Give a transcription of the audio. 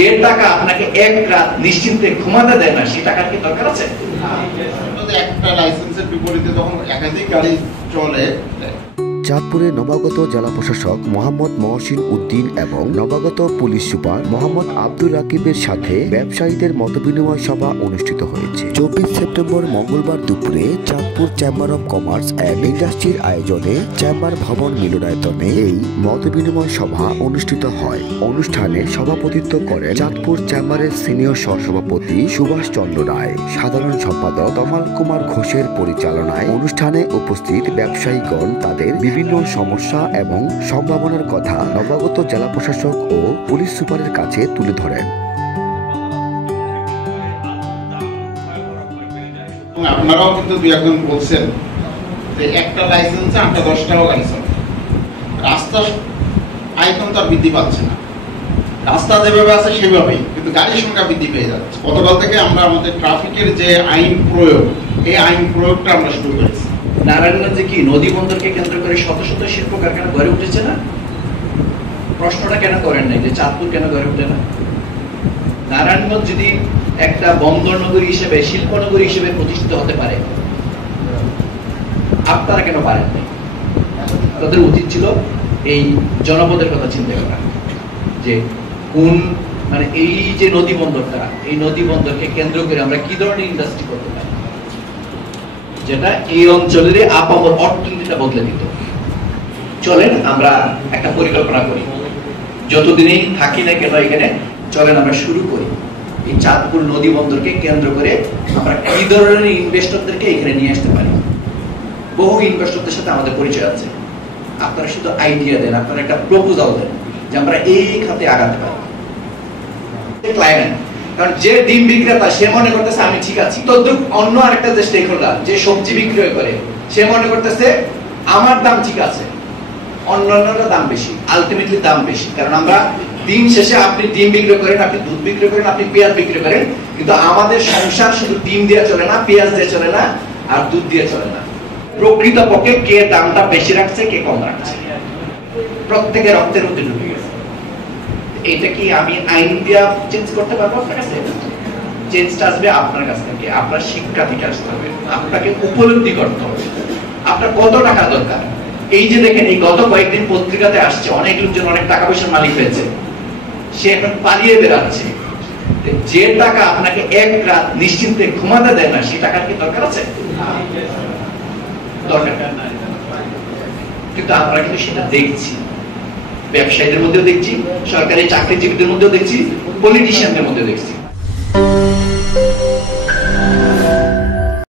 যে টাকা আপনাকে এক রাত নিশ্চিন্তে ঘুমাতে দেয় না, সেই টাকার কি দরকার আছে? একটা লাইসেন্সের বিপরীতে তখন একাধিক গাড়ি চলে। চাঁদপুরে নবাগত জেলা প্রশাসক মোহাম্মদ মহসিন উদ্দিন এবং নবাগত পুলিশ সুপার মোহাম্মদ আব্দুর রাকিবের সাথে ব্যবসায়ীদের মতবিনিময় সভা অনুষ্ঠিত হয়েছে। 24 সেপ্টেম্বর মঙ্গলবার দুপুরে Chandpur chamber of commerce and ইন্ডাস্ট্রির আয়োজনে চেম্বার ভবন মিলনায়তনে এই মতবিনিময় সভা অনুষ্ঠিত হয়। অনুষ্ঠানে সভাপতিত্ব করেন চাঁদপুর চেম্বারের সিনিয়র সহসভাপতি সুভাষ চন্দ্র রায়। সাধারণ সম্পাদক তমাল কুমার ঘোষের পরিচালনায় অনুষ্ঠানে উপস্থিত ব্যবসায়ীগণ তাদের বিভিন্ন সমস্যা এবং সম্ভাবনার কথা নবাগত জেলা প্রশাসক ও পুলিশ সুপারের কাছে তুলে ধরেন। আপনারাও কিন্তু দুই একজন বলছেন যে একটা লাইসেন্সে 8-10টাও গাড়ি চলে, রাস্তার আয়তন তো আর বৃদ্ধি পাচ্ছে না, রাস্তা যেভাবে আছে সেভাবেই, কিন্তু গাড়ির সংখ্যা বৃদ্ধি পেয়ে যাচ্ছে। গতকাল থেকে আমরা আমাদের ট্রাফিকের যে আইন প্রয়োগ, এই আইন প্রয়োগটা আমরা শুরু করেছি। নারায়ণগঞ্জে কি নদী বন্দরকে কেন্দ্র করে শত শত শিল্প কারখানা গড়ে উঠেছে না? প্রশ্নটা কেন করেন নাই যে চাঁদপুর কেন গড়ে উঠে না? নারায়ণগঞ্জ যদি একটা বন্দর নগরী হিসেবে, শিল্প নগরী হিসেবে প্রতিষ্ঠিত হতে পারে, আপনারা কেন পারেন নাই? তাদের উচিত ছিল এই জনপদের কথা চিন্তা করা, যে কোন মানে এই যে নদী বন্দরটা, এই নদী বন্দরকে কেন্দ্র করে আমরা কি ধরনের ইন্ডাস্ট্রি করতে পারি যেটা এই অঞ্চলের আপামর অর্থনীতিটা বদলে দিত। চলেন আমরা একটা পরিকল্পনা করি, যতদিনই থাকি না কেন এখানে, চলেন আমরা শুরু করি এই চাঁদপুর নদী বন্দরকে কেন্দ্র করে আমরা কি ধরনের ইনভেস্টরদেরকে এখানে নিয়ে আসতে পারি। বহু ইনভেস্টরদের সাথে আমাদের পরিচয় আছে, আপনারা শুধু আইডিয়া দেন, আপনারা একটা প্রপোজাল দেন যে আমরা এই খাতে আগাতে পারি। ক্লায়েন্ট, কারণ যে ডিম বিক্রেতা সে মনে করতেছে আমি ঠিক আছি, তদ্রুপ অন্য আরেকটা যে স্টেক হোল্ডার যে সবজি বিক্রয় করে সে মনে করতেছে আমার দাম ঠিক আছে, অন্যান্যরা দাম বেশি, আলটিমেটলি দাম বেশি। কারণ আমরা দিন শেষে, আপনি ডিম বিক্রি করেন, আপনি দুধ বিক্রি করেন, আপনি পেঁয়াজ বিক্রি করেন, কিন্তু আমাদের সংসার শুধু ডিম দিয়ে চলে না, পেঁয়াজ দিয়ে চলে না, আর দুধ দিয়ে চলে না। প্রকৃতপক্ষে কে দামটা বেশি রাখছে, কে কম রাখছে, প্রত্যেকের রক্তের মধ্যে ঢুকে গেছে। এটা কি আমি আইন দিয়ে চেঞ্জ করতে পারবো? আপনার কাছে চেঞ্জটা আসবে আপনার কাছ থেকে, আপনার শিক্ষা থেকে আসতে হবে, আপনাকে উপলব্ধি করতে হবে আপনার কত টাকা দরকার। এই যে দেখেন, এই গত কয়েকদিন পত্রিকাতে আসছে অনেক লোকজন অনেক টাকা পয়সার মালিক হয়েছে, সে এখন পালিয়ে বেড়াচ্ছে। যে টাকা আপনাকে এক রাত নিশ্চিন্তে ঘুমাতে দেয় না, সেই টাকার কি দরকার আছে? দরকার। কিন্তু আমরা কিন্তু সেটা দেখছি, ব্যবসায়ীদের মধ্যেও দেখছি, সরকারি চাকরিজীবীদের মধ্যেও দেখছি, পলিটিশিয়ানদের মধ্যেও দেখছি।